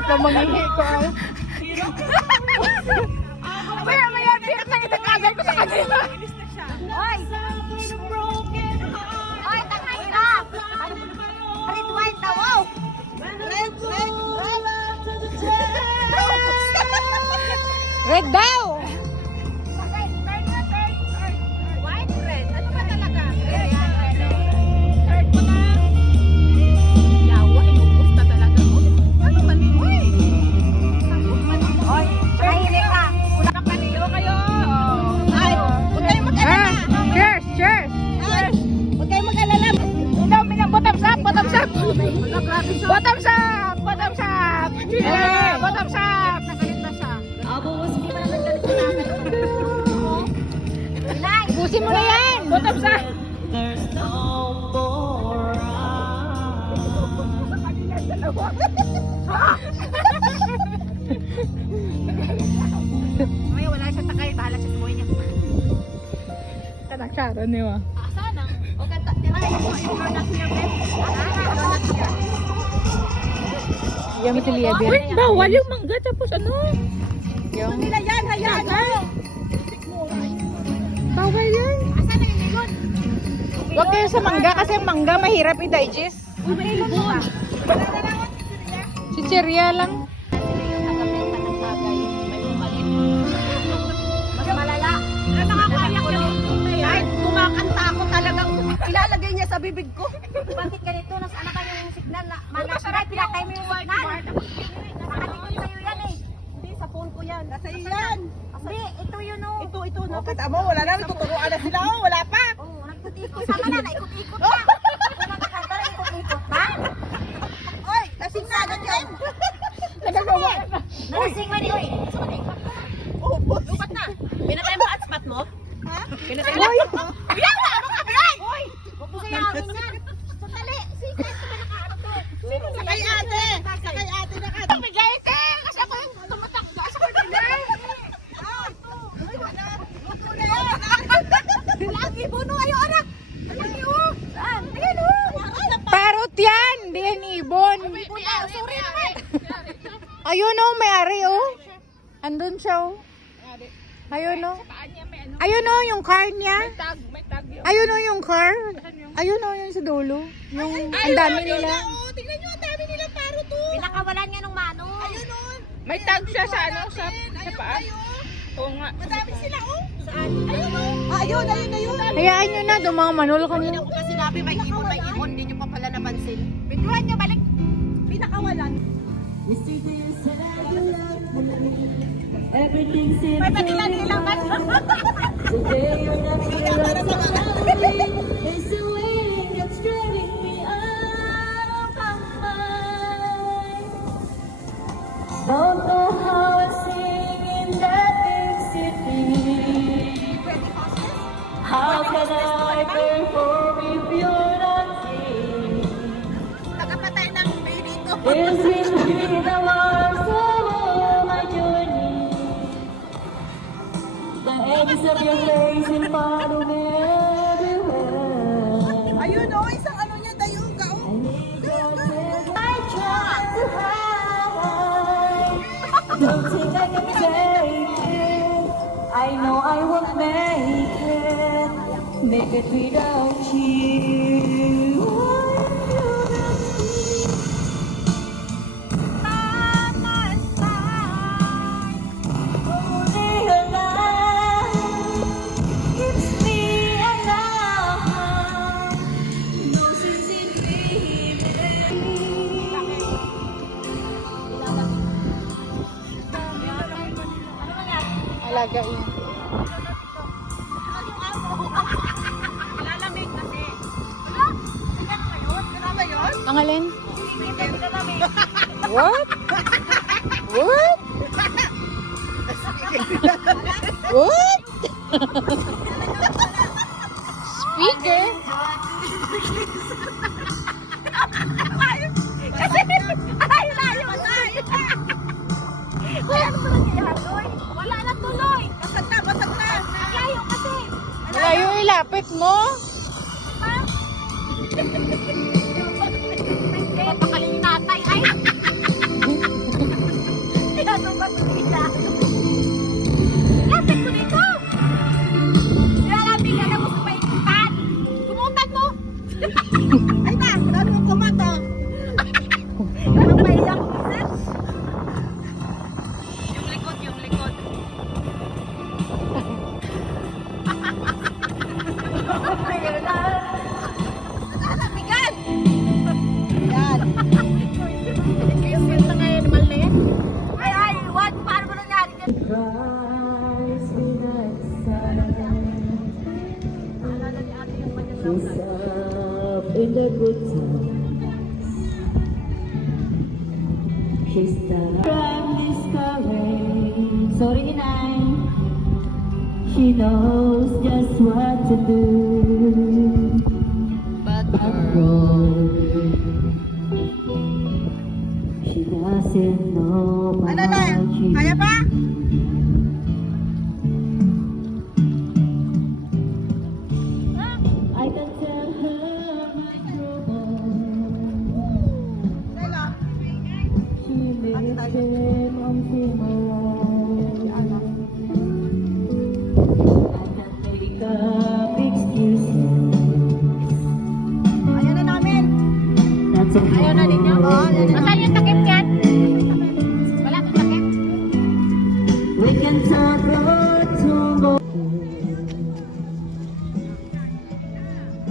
Namangihi ko, ay. Maya, biyak na itatagay ko sa kanila. Oy! Oy, takay ka! Red, white na, wow! Red! Red daw! White, red. Ano ba talaga? Red. Third mo na. Yawa, inubos na talaga. Ano ba ni? Oy, tahimik ka! Una ka paniyo kayo. Ay, huwag kayong mag-alala! Ah, cheers, cheers! Ay, huwag kayong mag-alala! Bottoms up. Bottoms up. Bottoms up. Yeah, bottoms up. Nagalit na siya. Hindi pa naman galit sa tatay. Inay! Pusin mo na yan! Bottoms up. There's no more Mamaya wala siya takay, bahala siya sa buhay niya. Kanang karon niyo, ah. Sana. O kanta, tira mo yung product niya, Beth. Bigyan mo si Liebe. Wait, bawal yung mangga tapos ano? Yung... Nila yan, hayaan mo. Bawal yan. Asan na yung likod? Huwag kayo sa mangga kasi ang mangga mahirap i-digest. Si Cheria lang. Mas malala. Nakakaya ko lang. Kahit kumakanta ako talagang ilalagay niya sa bibig ko. Bakit ganito? Ano ba yung signal na? Manasarap, pinatay mo yung signal. Nakatikot sa'yo yan eh. Hindi, sa phone ko yan. Nasa yan. Hindi, ito yun o. Ito. Oh, kita mo, wala na. Tuturuan na sila. Oh, wala pa. Oo, nagkut-ikot. Sama na, naikot-ikot pa. Kung magkakanta na, ikot-ikot pa. Oy, lasing na yan. Nalasing man eh, oy. Lupat na. Pinatay mo hotspot mo? Ha? Pinatay mo? Bilang na, ano ka, Bilang? Hoy! Huwag mo sayawin yan. Sandali. Sige, may nakaano to. Sakay ate. Sakay ate na ka. Bigay ate. Kasi ako yung tumatakbo. Asa ko na. Lagi buno ayo anak. Lagi oh. Saan? Ayan oh. Parot yan! Hindi yan ibon. Sorry naman. Ayun oh, may ari oh. Andun siya oh. Ayun oh. Ayun oh, yung car niya. May tag yun. Ayun oh, yung car. Ayun oh, yun sa dulo. Yung, ang dami nila. Oh, tingnan nyo, ang dami nilang paro to. Pinakawalan niya nung mano. Ayun oh. May tag siya sa ano, sa paa. Oo nga. Madami sila oh. Saan? Ayun oh. Ayun. Hayaan nyo na, doon mga manol kanina. Ako pa sinabi may ibon, hindi niyo pa pala napansin. Biduhan nyo, balik. Pinakawalan. May panilan nilang man. Don't know how I sing in that big city. How can I perform if you're not here? Nakapatay ng baby ko. It's been the wars of my journey. The edges of your face will follow me everywhere. Ayun oh, isang ano niya tayo. I need your touch. I try to hide. Don't think I can take it. I know I won't make it without you. By my side, only your love keeps me alive. No sense in Alagain. Lalamig kasi. Ano? Ganyan ba yun? Ganun ba yun? Ang alin? Hindi, lalamig. What? What? What? Speaker? Ay, ano ba nangyayari? Wala na tuloy. Basag na. Layo kasi. Malayo ilapit mo. Mapakaling tatay. Ay! Ano ba ito nila? Lapit ko dito! Nilalapit ka na gusto pa ikutan! Kumutan mo! Ay na, ano ko mato? Ano ba ilang pieces? Yung likod. Nalalapigan! Yan! Excuse na ngayon, mali. Ay, what? Paano ba nangyari yan? Rise with the sun. She's up in the good times. She's I'm discovering. Sorry, Inay. She knows just what to do. But wrong. She doesn't know Ano na? about you. Kaya pa? I can tell her my trouble. Sino? She tayo. Ayaw na namin. Ayaw na ninyo? Oo, Nasaan yung takip yan? Wala akong takip. We can talk about tomorrow.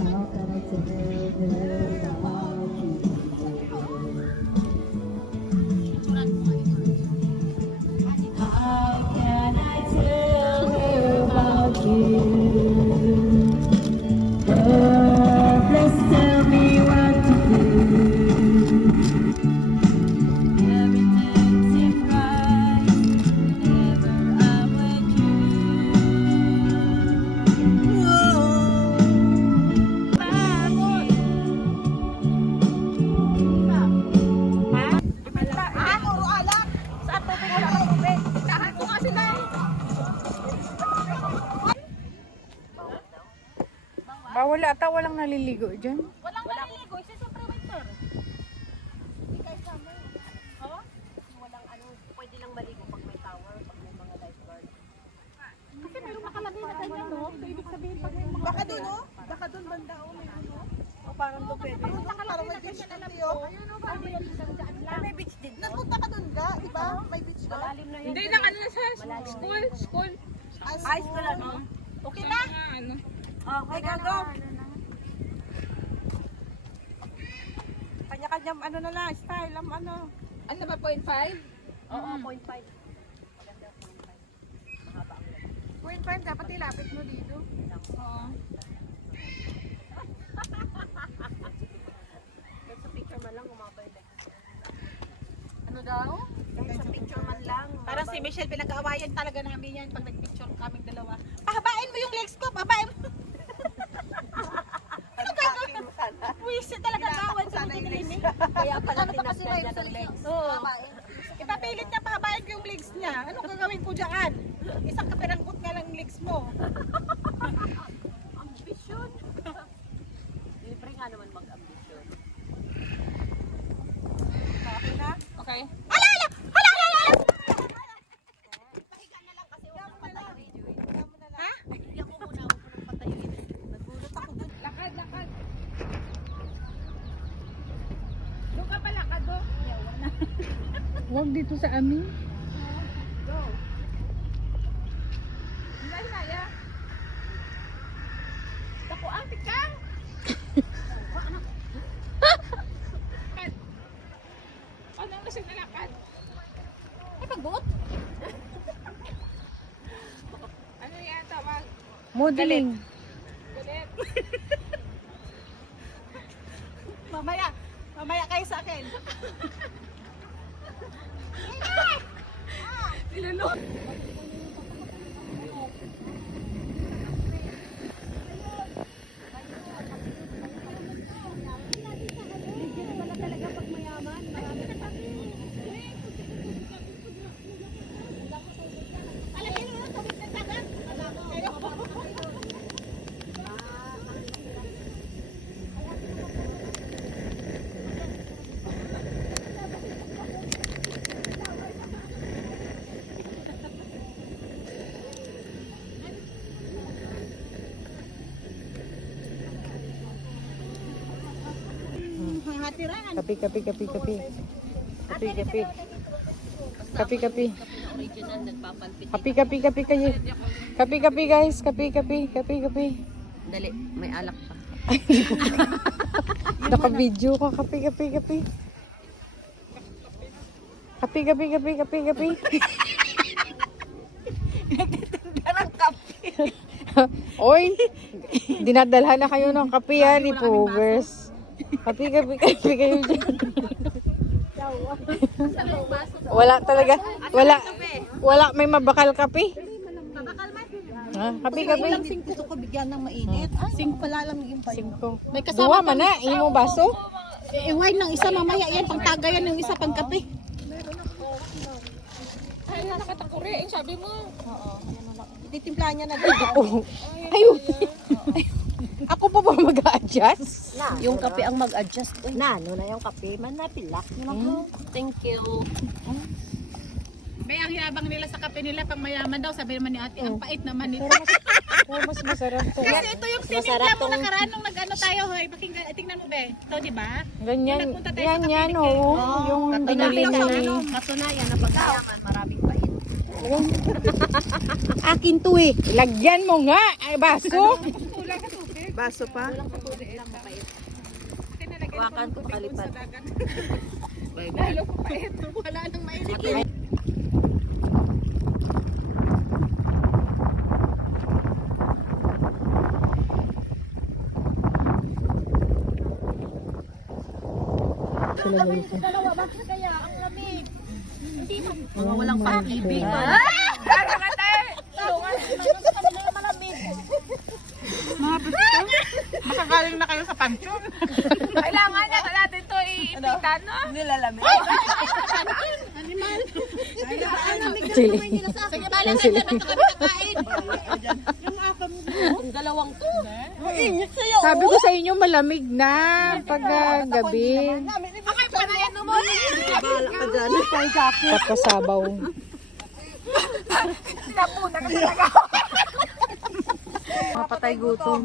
How can I tell you about you? How can I tell her about you? Love, please tell me what to do. Everything seems right whenever I'm with you. puro alak. Saan po wala akong tubig? Tahan ko kasi na. Bawal ata, walang naliligo dyan. Walang maliligo. Isa super winter. Walang ano, pwede lang maligo pag may tower, pag may mga lifeguard. Kasi mayroong nakalagay na ganyan, no? So, ibig sabihin, pag may mga... Baka doon, no? Baka doon banda, oh, may ano. O parang doon pwede. Parang may beach din yun. May beach din. Nagpunta ka doon ka, di ba? May beach ka. Malalim na yun. Hindi lang ano na sa school. Ice ko lang, no? Okay na? Ano? Okay, gago. Kanya-kanya, ano na lang, style, ano. Ano ba, 0.5? Oo, 0.5. 0.5, dapat ilapit mo dito. Oo. Sa picture man lang, umabay na. Ano daw? Sa picture man lang. Parang si Michelle, pinag-aawayan talaga namin yan pag nag-picture kaming dalawa. Pahabain mo yung legs ko, pahabain mo. Wisit talaga gawan sa mga nilinig. Kaya pala tinagdan niya ng legs. Oo. Ipapilit niya, pahabain ko yung legs niya. Anong gagawin ko dyan? Isang kapiranggot nga lang yung legs mo. Ambisyon. Libre nga naman mag-ambisyon. Okay na? Okay. Lakad, lakad. Doon ka pa lakad, do. Huwag dito sa amin. Go. Hindi na, ya. Ako, ate ka. Ano ang kasi nalakad? Ay, pagbuot. Ano yan, tawag? Modeling. Galit. Mamaya kayo sa akin. Nilulok. Hatiran. Kapi, kapi, kapi, kapi. Kapi, kapi. Kapi, kapi. Original, nagpapanpit. Kapi, kapi, kapi kayo. Kapi, kapi guys. Kapi, kapi, kapi, kapi. Dali, may alak pa. Naka-video ka. Kapi, kapi, kapi. Kapi, kapi, kapi, kapi, kapi. Oy, dinadalhan na kayo ng kape yan, ni Pogers. Kapi, kapi, kapi kayo dyan. Wala talaga. Wala may mabakal kape. Ha? Kapi, kapi. Gusto ko bigyan ng mainit. Sing pala lang yung pa. 5. May Duwa man na, imo baso. Wine ng isa mamaya yan, pangtagayan ng isa pang kape. Ay, nakatakuri. Ang sabi mo. Titimpla niya na dito. Oh. Ayun. Ako pa ba mag-a-adjust? Yung kape ang mag-adjust. Na, ano na yung kape, man napilak. Thank you. May ang yabang nila sa kape nila pang mayaman daw. Sabi naman ni ate, ang pait naman nito. Pero mas masarap to. Kasi ito yung sinigla mo nakaraan nung nag-ano tayo, hoy. Pakinggan, tingnan mo be. Ito, di ba? Ganyan, Nagpunta tayo sa yan, Kapili, oh. Yung binili na Katunayan na pagkayaman, maraming pait. Akin to eh. Lagyan mo nga. Ay, baso. Baso pa? Hawakan ko pakalipat. Lalo pa pait. Wala nang mainit. Dalawa, bakit kaya? Ang lamig. Hindi mo. Mga walang pag-ibig. Makagaling na kayo sa pansyon. Kailangan na natin ito iipitan, no? Nilalamig. Sili. Sige, bala na dyan. Ito kami kakain. Yung dalawang to. Sabi ko sa inyo malamig na pag gabi. Okay, panayan mo muna. Bahala ka dyan. Pagkasabaw. Mapatay gutom.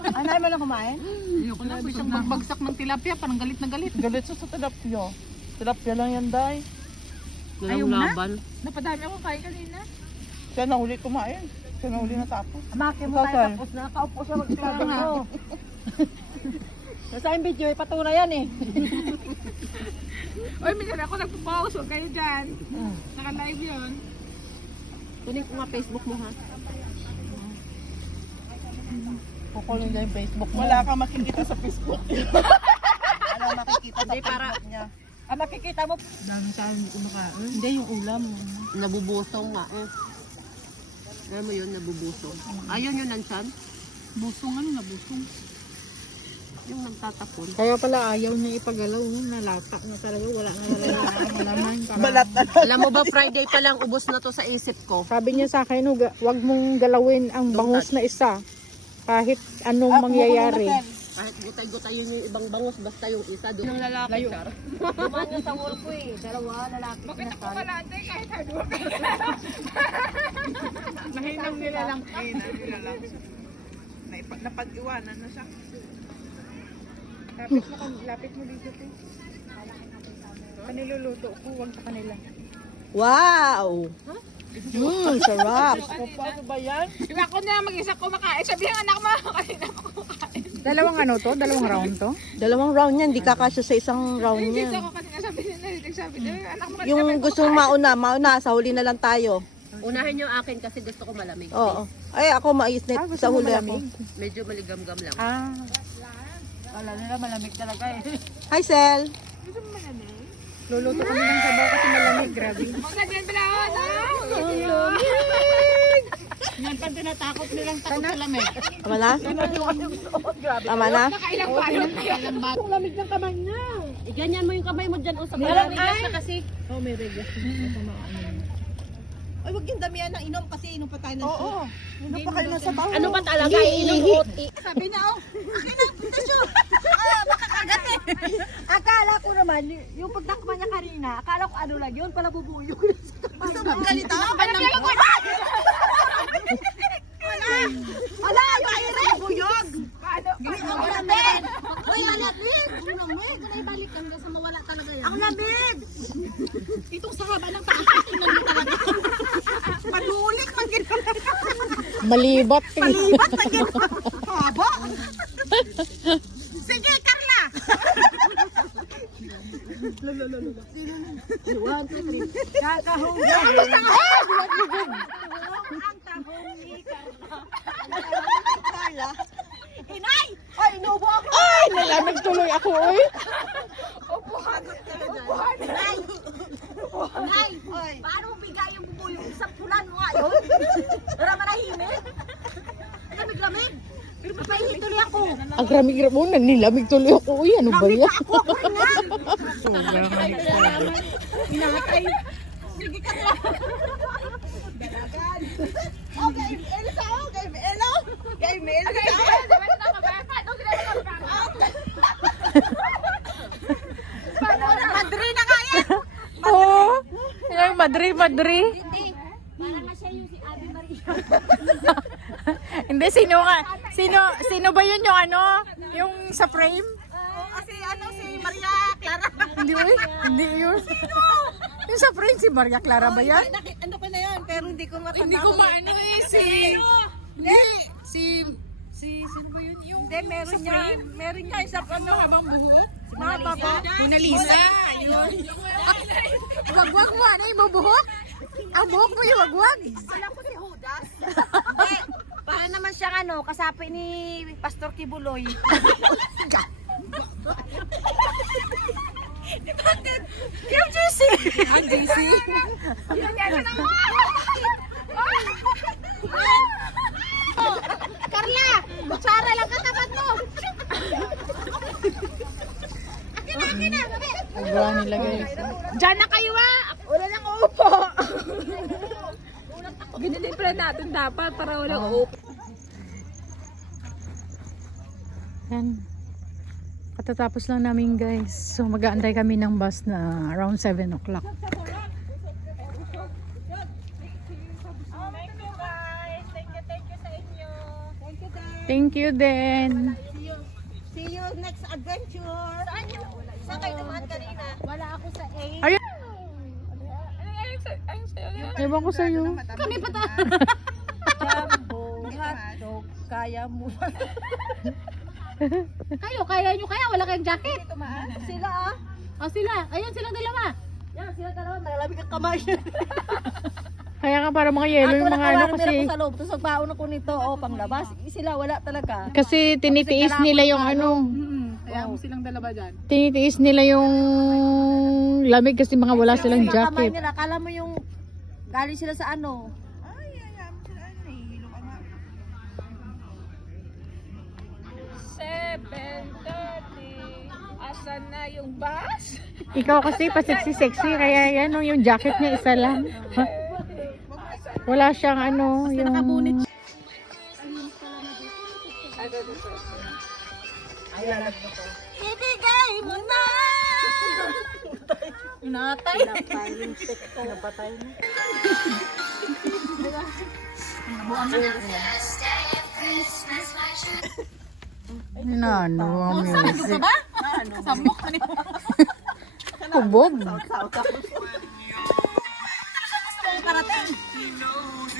Anay mo na kumain? Ayoko na, siyang magbagsak ng tilapia. Parang galit na galit. Galit sa tilapia. Tilapia lang yan, day. Ayaw mo na? Napadami ako kain kanina. Siya na uli kumain. Siya na uli natapos. Maki mo tayo tapos na. Kaupo siya magsabi mo. Nasa yung video, patunay yan eh. Uy, minsan ako nagpo-post. Huwag kayo dyan. Naka-live yun. Kunin ko nga Facebook mo ha. Kukulong niya yung Facebook mo. Wala kang makikita sa Facebook. Wala makikita sa Facebook niya. Ah, makikita mo. Dami tayo hindi kumakain. Hindi, yung ulam. Nabubusong nga eh. Alam mo yun, nabubusong. Ayun yun, Nanchan. Busong ano na busong. Yung nagtatapon. Kaya pala ayaw niya ipagalaw. Nalatak na talaga. Wala na malaman. Balat na. Alam mo ba, Friday pa lang ubos na to sa isip ko. Sabi niya sa akin, wag mong galawin ang bangus na isa. Kahit anong mangyayari. Kahit gutay-gutay yun yung ibang bangus, basta yung isa doon. Yung lalaki, Char. Dumaan niya sa wall ko eh. Dalawa, lalaki. Bakit ako kalate kahit hard work? Nahinang nila lang. Nahinang nila lang. Napag-iwanan na siya. Lapit mo dito. Kaniluluto ko, wag sa kanila. Wow! Sarap! Paano ba yan? Diba ako na mag-isa kumakain. Sabihin anak mo, kanina ako kumakain. Dalawang ano to? Dalawang round to? Dalawang round yan, di kakasya sa isang round Hindi yan. ako kanina sabi niya, sabi niya, anak mo Yung gustong mauna, sa huli na lang tayo. Unahin yung akin kasi gusto ko malamig. Oo. Ay, ako mais na sa huli ako. Medyo maligam-gam lang. Ah. Kala nila malamig talaga eh. Hi, Sel! Luluto kami ng sabaw kasi malamig. Grabe. Magandang bilahon, yan pa tinatakot nilang takot sa lamig. Tama na? Tama na? Nakailang balot na yan. Lamig ng kamay niya. Iganyan mo yung kamay mo dyan o sa malamig na kasi. Oh, may regas. Ay, wag yung damihan ng inom kasi inom pa tayo ng Oo. Inom pa kayo na sa tao. Ano ba talaga? Inuot. Sabi niya, akin na, pundasyon. Makakagat eh. Akala ko naman, yung pagtakma niya kanina, akala ko ano lang yun, pala bubuyog. Gusto mong ganito? Wala, yung bubuyog. Ang lamig! Uy, alamig! Ang lamig! Kanay balik ka sa mawala talaga yan. Ang lamig! Itong sa haba ng taas, tingnan mo talaga. Palulik man ginawa. Malibat. Palibat man ginawa. Haba. Sige, Carla! One, two, three. Kakahong. Ang tahong ni Carla. Carla. Inay! Ay, inubo ako! Ay, nalamig tuloy ako, oy. Inay! Inay! Paano mo bigay yung bubuyog? Isang pulan mo nga yun? Para manahimik? Lamig-lamig! Mapahingi tuloy ako! Ang ramig-ramig mo, nilamig tuloy ako. Uy, ano ba yan? Ako, inay! Inakay. Sige, Carla. Okay, Elsa. Okay, Elo. Okay, Elsa. Madrid na nga yan! Oh, Madre. Hindi. Parang nga siya yung si Ave Maria. Hindi, sino ba yun yung ano? Yung sa frame? Kasi ano si Maria Clara. Hindi yun. Yung sa frame, si Maria Clara ba yan? Ano pa na yun? Pero hindi ko matanda. Hindi ko maano eh, sino ba yun? Yung Hindi, meron yan. Meron yan sa ano. habang buhok? Mga baba. Mona Lisa, yun. Wagwag mo, ano yung buhok? Ang buhok mo yung wagwag. Alam ko si Judas. Hindi. Para naman siyang ano, kasapi ni Pastor Kibuloy. Yung JC. Ang JC. Carla! Kutsara lang katapat mo! Nagawa nila guys. Diyan na kayo Wala nang upo. Ganyan pala natin dapat para walang upo. Yan. Katatapos lang namin guys. So mag-aantay kami ng bus na around 7 o'clock. Thank you din. See you next adventure! Saan kayo dumaan kanina? Wala ako sa A. Ayun. Ewan ko sa'yo. Kami pa ta. Jumbo, hotdog, kaya mo. Kayo, kaya nyo kaya? Wala kayong jacket? Sila sila. Ayun, silang dalawa. Yan, silang dalawa. Malalabig ang kamay. Kaya nga para mga yellow yung mga ano kasi. Ako sa loob. Tapos pagbaon ako nito, panglabas. Sila, wala talaga. Kasi tinitiis nila yung ano. Kaya mo silang dalawa dyan. Tinitiis nila yung lamig kasi mga wala silang Kamay jacket. nila, akala mo yung galing sila sa ano. 7:30. Asan na yung bus? Ikaw kasi pa sexy kaya yan oh, yung jacket niya isa lang. Wala siyang ano, yung Ibigay mo na! Inatay. napatay na. Nano, ang music. Samok ka niyo. Kubog.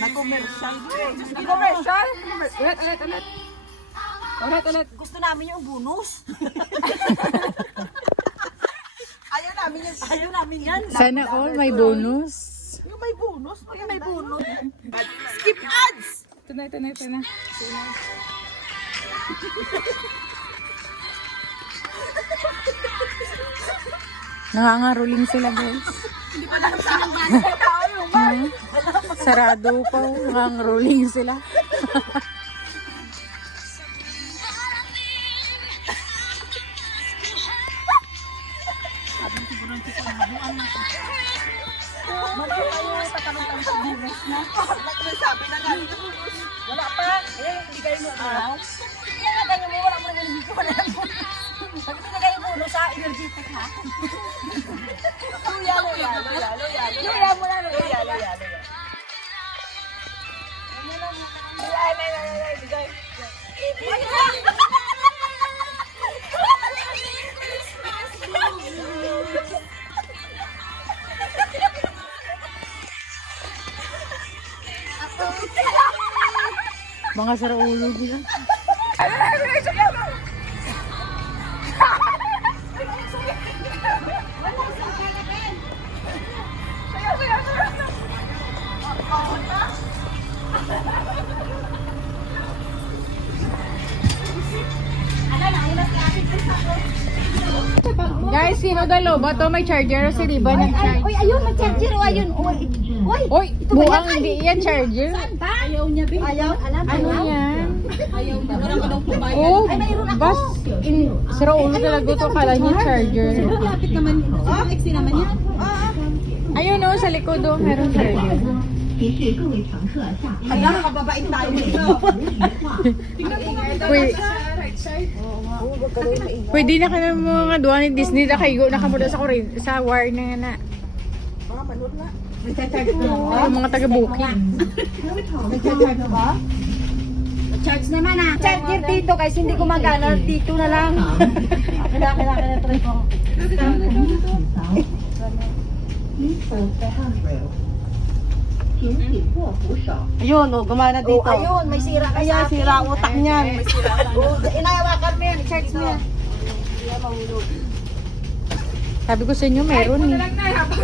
Nag-commercial. Ulit. Gusto namin yung bonus. Ayaw namin yan. Sana all may bonus. Yung may bonus. Yung may bonus. Skip ads! Ito na. Nangangaruling sila guys. Sarado pa. Nangangaruling sila. Wala pa. Hindi kayo mo araw. Hindi kayo mo. Wala mo na ganun dito. Wala mo. Pag hindi kayo bonus sa energetic ha. Luya mo na. Mga saraulo nila. Guys, sino dalo ba to? May charger si Riba nag-charge. Uy, ayun, may charger. O, ayun. Uy, Uy, buang hindi yan charger. ayaw niya, Bin. Ayaw. Ano yan? Ayaw niya. Walang anong pumayag. Oh, bas, saraulo talaga to. Kala niya charger. Lapit naman. XC naman yan. Ayun o, sa likod o, meron charger. Alam, kababait tayo dito. Pwede na ka na mga duwa ni Disney na kayo na kamuda sa wire na nga na. Nagcha-charge na ako. Yung mga taga-booking. Nagcha-charge ba? Charge naman ah. Charge yung dito kasi hindi gumagana. Dito na lang. Kailangan try ko. Ayun, oh, gumana dito. Ayun, may sira ka Kaya sa akin. sira ang utak niyan. Inayawakan mo yan. Charge mo yan. Sabi ko sa inyo, meron eh. Lang na, habang